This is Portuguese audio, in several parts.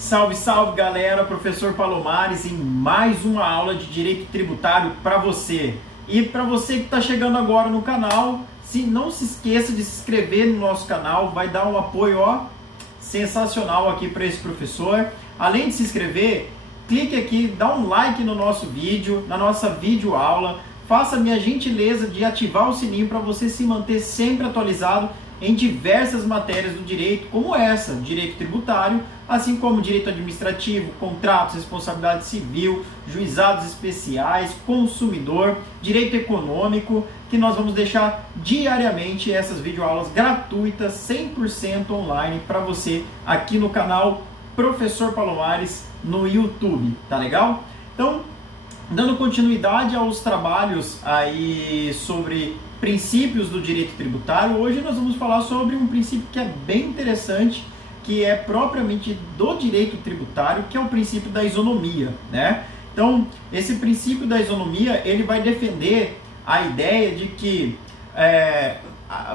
Salve, salve galera, professor Palomares em mais uma aula de Direito Tributário para você. E para você que está chegando agora no canal, não se esqueça de se inscrever no nosso canal, vai dar um apoio sensacional aqui para esse professor. Além de se inscrever, clique aqui, dá um like no nosso vídeo, na nossa videoaula, faça a minha gentileza de ativar o sininho para você se manter sempre atualizado em diversas matérias do direito, como essa, direito tributário, assim como direito administrativo, contratos, responsabilidade civil, juizados especiais, consumidor, direito econômico, que nós vamos deixar diariamente essas videoaulas gratuitas, 100% online para você aqui no canal Professor Palomares no YouTube, tá legal? Então, dando continuidade aos trabalhos aí sobre princípios do direito tributário, hoje nós vamos falar sobre um princípio que é bem interessante, que é propriamente do direito tributário, que é o princípio da isonomia, né? Então, esse princípio da isonomia, ele vai defender a ideia de que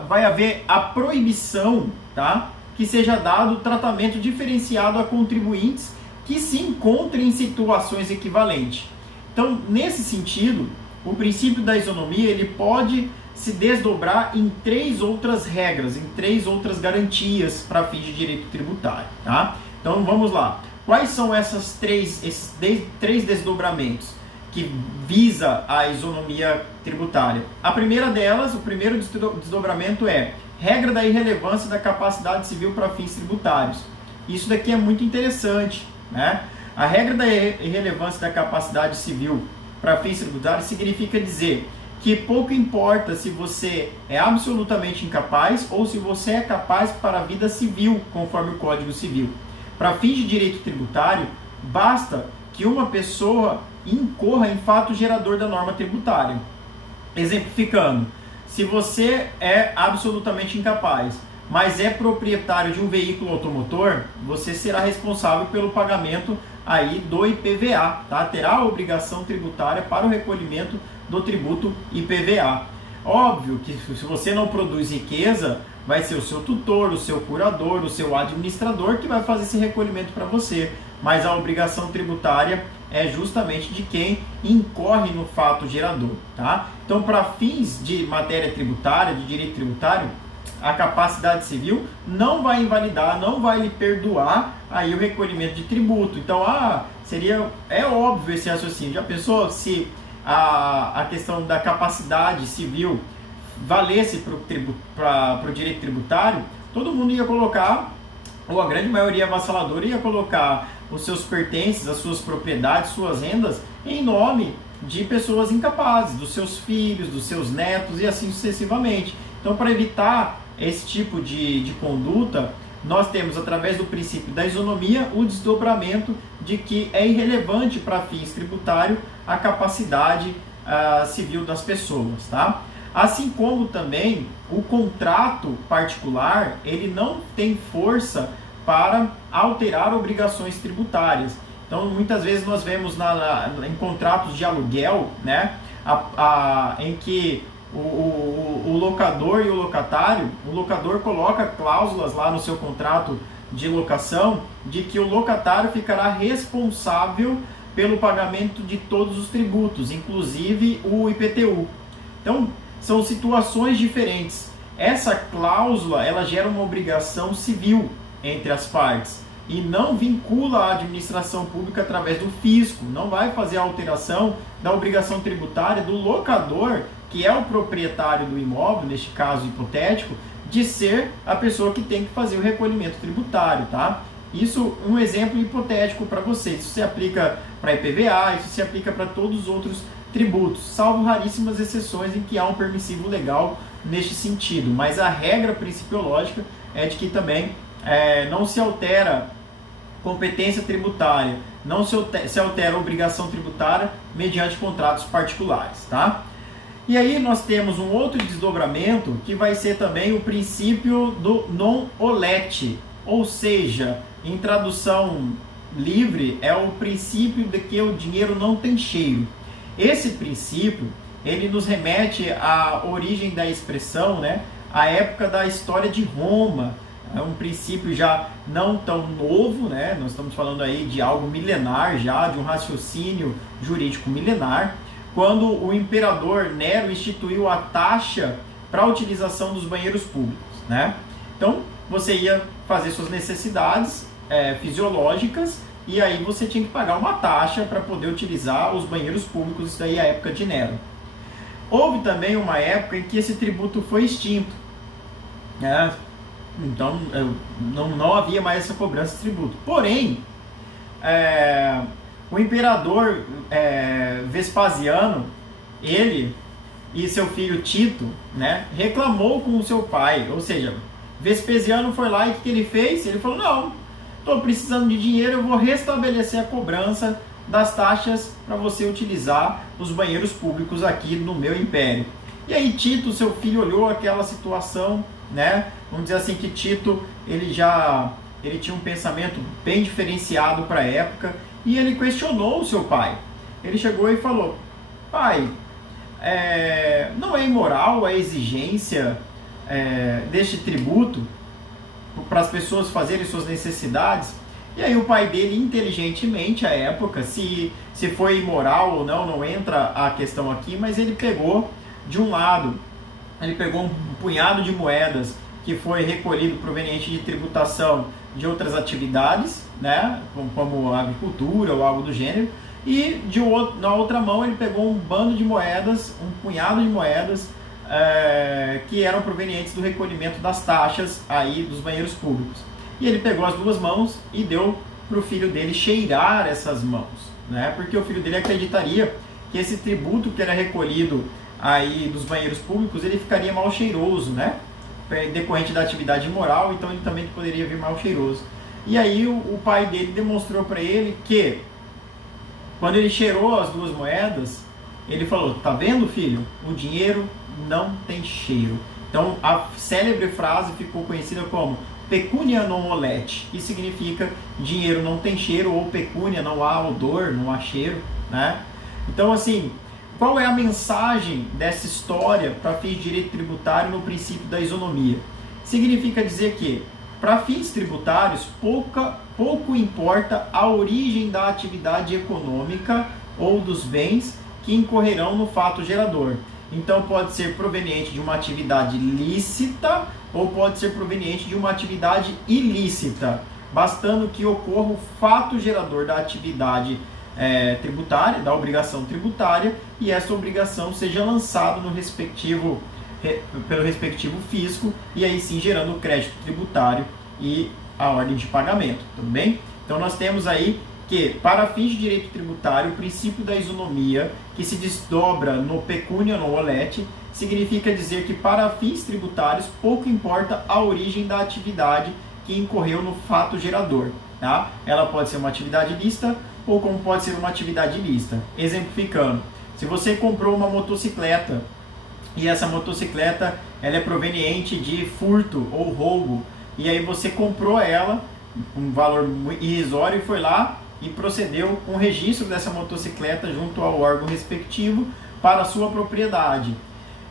vai haver a proibição, tá? Que seja dado tratamento diferenciado a contribuintes que se encontrem em situações equivalentes. Então, nesse sentido, o princípio da isonomia, ele pode se desdobrar em três outras regras, em três outras garantias para fins de direito tributário, tá? Então vamos lá. Quais são esses três desdobramentos que visa a isonomia tributária? A primeira delas, o primeiro desdobramento é regra da irrelevância da capacidade civil para fins tributários. Isso daqui é muito interessante, né? A regra da irrelevância da capacidade civil para fins tributários significa dizer que pouco importa se você é absolutamente incapaz ou se você é capaz para a vida civil, conforme o Código Civil. Para fins de direito tributário, basta que uma pessoa incorra em fato gerador da norma tributária. Exemplificando, se você é absolutamente incapaz, mas é proprietário de um veículo automotor, você será responsável pelo pagamento aí do IPVA, tá? Terá a obrigação tributária para o recolhimento do tributo IPVA. Óbvio que se você não produz riqueza, vai ser o seu tutor, o seu curador, o seu administrador que vai fazer esse recolhimento para você, mas a obrigação tributária é justamente de quem incorre no fato gerador, tá? Então, para fins de matéria tributária, de direito tributário, a capacidade civil não vai invalidar, não vai lhe perdoar aí o recolhimento de tributo. Então, é óbvio esse raciocínio. Já pensou se a questão da capacidade civil valesse para o direito tributário? Todo mundo ia colocar, ou a grande maioria avassaladora ia colocar os seus pertences, as suas propriedades, suas rendas em nome de pessoas incapazes, dos seus filhos, dos seus netos e assim sucessivamente. Então, para evitar esse tipo de conduta, nós temos, através do princípio da isonomia, o desdobramento de que é irrelevante para fins tributários a capacidade civil das pessoas, tá? Assim como também o contrato particular, ele não tem força para alterar obrigações tributárias. Então, muitas vezes nós vemos em contratos de aluguel, né, em que o locador e o locador coloca cláusulas lá no seu contrato de locação de que o locatário ficará responsável pelo pagamento de todos os tributos, inclusive o IPTU. Então, são situações diferentes. Essa cláusula, ela gera uma obrigação civil entre as partes e não vincula a administração pública através do fisco, não vai fazer a alteração da obrigação tributária do locador, que é o proprietário do imóvel, neste caso hipotético, de ser a pessoa que tem que fazer o recolhimento tributário, tá? Isso um exemplo hipotético para vocês. Isso se aplica para IPVA, isso se aplica para todos os outros tributos, salvo raríssimas exceções em que há um permissivo legal neste sentido. Mas a regra principiológica é de que também não se altera competência tributária, não se altera obrigação tributária mediante contratos particulares, tá? E aí nós temos um outro desdobramento que vai ser também o princípio do non olet, ou seja, em tradução livre, é o princípio de que o dinheiro não tem cheiro. Esse princípio, ele nos remete à origem da expressão, né, à época da história de Roma, É um princípio já não tão novo, né? Nós estamos falando aí de algo milenar já, de um raciocínio jurídico milenar, quando o imperador Nero instituiu a taxa para a utilização dos banheiros públicos, né? Então, você ia fazer suas necessidades fisiológicas e aí você tinha que pagar uma taxa para poder utilizar os banheiros públicos, isso daí é a época de Nero. Houve também uma época em que esse tributo foi extinto, né? Então, não havia mais essa cobrança de tributo. Porém, o imperador Vespasiano, ele e seu filho Tito, né, reclamou com o seu pai. Ou seja, Vespasiano foi lá e o que ele fez? Ele falou, não, estou precisando de dinheiro, eu vou restabelecer a cobrança das taxas para você utilizar os banheiros públicos aqui no meu império. E aí Tito, seu filho, olhou aquela situação, né? Vamos dizer assim que Tito, ele tinha um pensamento bem diferenciado para a época e ele questionou o seu pai. Ele chegou e falou, pai, não é imoral a exigência deste tributo para as pessoas fazerem suas necessidades? E aí o pai dele, inteligentemente, à época, se foi imoral ou não entra a questão aqui, mas ele pegou de um lado, ele pegou um punhado de moedas que foi recolhido proveniente de tributação de outras atividades, né, como agricultura ou algo do gênero, e na outra mão ele pegou um bando de moedas, um punhado de moedas que eram provenientes do recolhimento das taxas aí dos banheiros públicos. E ele pegou as duas mãos e deu para o filho dele cheirar essas mãos, né, porque o filho dele acreditaria que esse tributo que era recolhido aí dos banheiros públicos, ele ficaria mal cheiroso, né, decorrente da atividade imoral, então ele também poderia vir mal cheiroso. E aí o pai dele demonstrou para ele que, quando ele cheirou as duas moedas, ele falou, tá vendo, filho? O dinheiro não tem cheiro. Então a célebre frase ficou conhecida como pecunia non olet, que significa dinheiro não tem cheiro, ou pecúnia, não há odor, não há cheiro, né? Então, assim, qual é a mensagem dessa história para fins de direito tributário no princípio da isonomia? Significa dizer que, para fins tributários, pouco importa a origem da atividade econômica ou dos bens que incorrerão no fato gerador. Então pode ser proveniente de uma atividade lícita ou pode ser proveniente de uma atividade ilícita, bastando que ocorra o fato gerador da atividade tributária, da obrigação tributária, e essa obrigação seja lançada pelo respectivo fisco, e aí sim gerando o crédito tributário e a ordem de pagamento, tudo bem? Então nós temos aí que, para fins de direito tributário, o princípio da isonomia, que se desdobra no pecunia non olet, significa dizer que, para fins tributários, pouco importa a origem da atividade que incorreu no fato gerador, tá? Ela pode ser uma atividade lícita ou como pode ser uma atividade ilícita. Exemplificando, se você comprou uma motocicleta e essa motocicleta ela é proveniente de furto ou roubo, e aí você comprou ela com um valor irrisório e foi lá e procedeu com o registro dessa motocicleta junto ao órgão respectivo para a sua propriedade.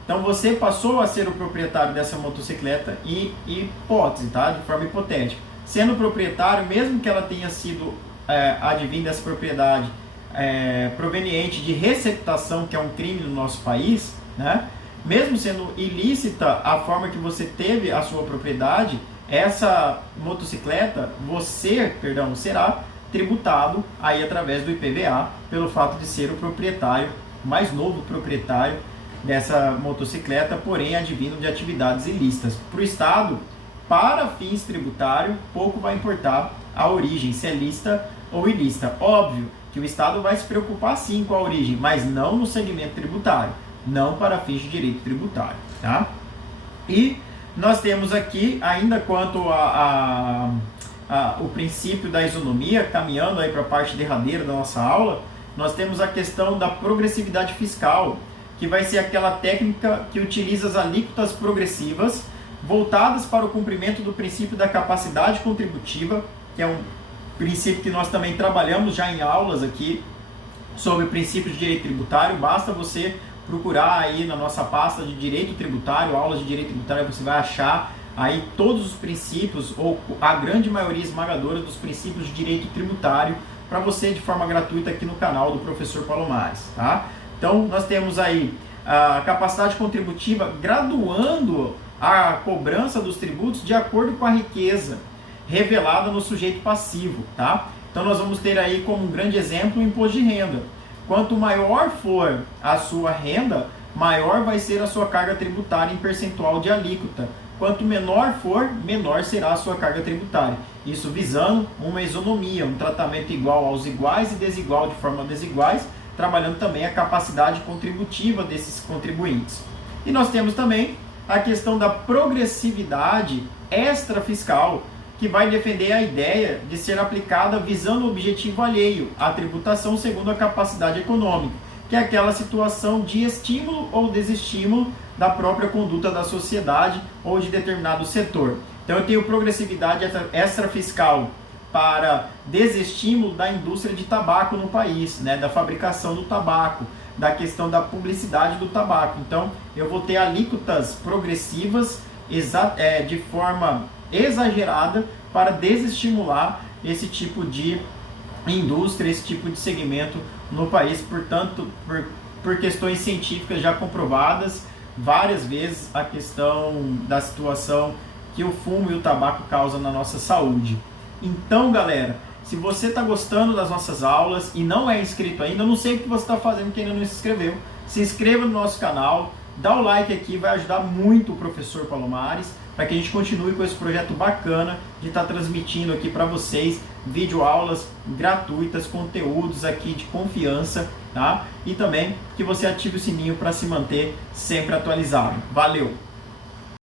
Então você passou a ser o proprietário dessa motocicleta e hipótese, tá? De forma hipotética. Sendo proprietário, mesmo que ela tenha sido advinda dessa propriedade proveniente de receptação, que é um crime no nosso país, né? Mesmo sendo ilícita a forma que você teve a sua propriedade, essa motocicleta, será tributado aí através do IPVA, pelo fato de ser o proprietário, o mais novo proprietário dessa motocicleta, porém advindo de atividades ilícitas. Para o Estado, para fins tributários, pouco vai importar a origem, se é lícita ou ilícita. Óbvio que o Estado vai se preocupar sim com a origem, mas não no segmento tributário, não para fins de direito tributário, tá? E nós temos aqui, ainda quanto o princípio da isonomia, caminhando aí para a parte derradeira da nossa aula, nós temos a questão da progressividade fiscal, que vai ser aquela técnica que utiliza as alíquotas progressivas voltadas para o cumprimento do princípio da capacidade contributiva, que é um princípio que nós também trabalhamos já em aulas aqui sobre princípios de direito tributário. Basta você procurar aí na nossa pasta de direito tributário, aulas de direito tributário, você vai achar aí todos os princípios, ou a grande maioria esmagadora dos princípios de direito tributário, para você de forma gratuita aqui no canal do Professor Palomares, tá? Então, nós temos aí a capacidade contributiva graduando a cobrança dos tributos de acordo com a riqueza revelada no sujeito passivo, tá? Então, nós vamos ter aí como um grande exemplo o imposto de renda. Quanto maior for a sua renda, maior vai ser a sua carga tributária em percentual de alíquota. Quanto menor for, menor será a sua carga tributária. Isso visando uma isonomia, um tratamento igual aos iguais e desigual de forma desiguais, trabalhando também a capacidade contributiva desses contribuintes. E nós temos também a questão da progressividade extrafiscal, que vai defender a ideia de ser aplicada visando o objetivo alheio, a tributação segundo a capacidade econômica, que é aquela situação de estímulo ou desestímulo da própria conduta da sociedade ou de determinado setor. Então eu tenho progressividade extrafiscal para desestímulo da indústria de tabaco no país, né, da fabricação do tabaco, da questão da publicidade do tabaco. Então eu vou ter alíquotas progressivas de forma exagerada para desestimular esse tipo de indústria, esse tipo de segmento no país, portanto, por questões científicas já comprovadas várias vezes, a questão da situação que o fumo e o tabaco causam na nossa saúde. Então, galera, se você está gostando das nossas aulas e não é inscrito ainda, eu não sei o que você está fazendo que ainda não se inscreveu, se inscreva no nosso canal, dá o like aqui, vai ajudar muito o Professor Palomares, para que a gente continue com esse projeto bacana de estar transmitindo aqui para vocês videoaulas gratuitas, conteúdos aqui de confiança, tá? E também que você ative o sininho para se manter sempre atualizado. Valeu!